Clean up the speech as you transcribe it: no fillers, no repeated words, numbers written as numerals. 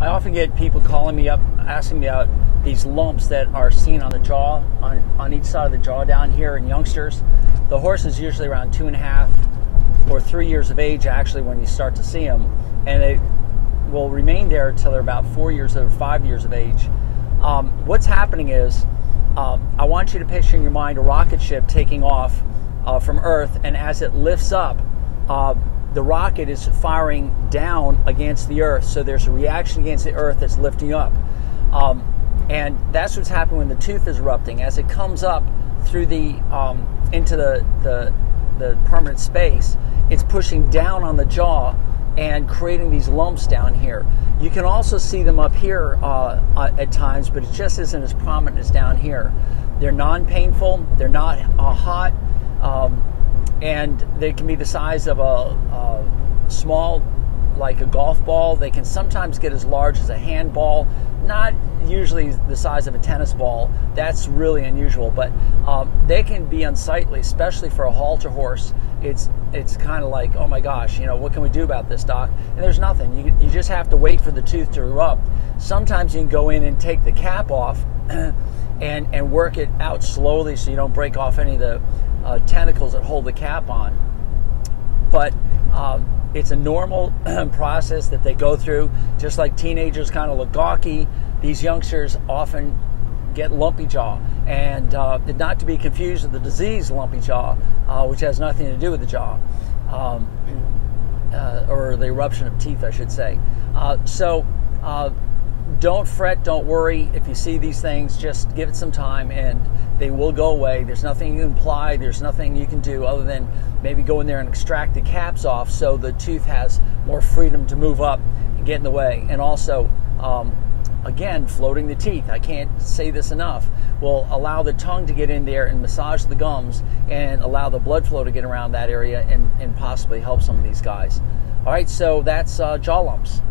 I often get people calling me up, asking me about these lumps that are seen on the jaw, on each side of the jaw down here in youngsters. The horse is usually around 2.5 or 3 years of age, actually, when you start to see them, and they will remain there until they're about 4 years or 5 years of age. What's happening is, I want you to picture in your mind a rocket ship taking off from Earth, and as it lifts up, the rocket is firing down against the Earth, so there's a reaction against the Earth that's lifting up. And that's what's happening when the tooth is erupting. As it comes up through the into the permanent space, it's pushing down on the jaw and creating these lumps down here. You can also see them up here at times, but it just isn't as prominent as down here. They're non-painful, they're not hot, and they can be the size of a small, like a golf ball. They can sometimes get as large as a handball, not usually the size of a tennis ball. That's really unusual, but they can be unsightly, especially for a halter horse. It's kind of like, oh my gosh, you know, what can we do about this, doc? And there's nothing. You just have to wait for the tooth to erupt. Sometimes you can go in and take the cap off and work it out slowly so you don't break off any of the tentacles that hold the cap on. But it's a normal process that they go through. Just like teenagers kind of look gawky, these youngsters often get lumpy jaw, and not to be confused with the disease lumpy jaw, which has nothing to do with the jaw, or the eruption of teeth, I should say. So don't fret, don't worry. If you see these things, just give it some time and they will go away. There's nothing you can apply, there's nothing you can do other than maybe go in there and extract the caps off so the tooth has more freedom to move up and get in the way. And also, again, floating the teeth, I can't say this enough, will allow the tongue to get in there and massage the gums and allow the blood flow to get around that area and possibly help some of these guys. All right, so that's jaw lumps.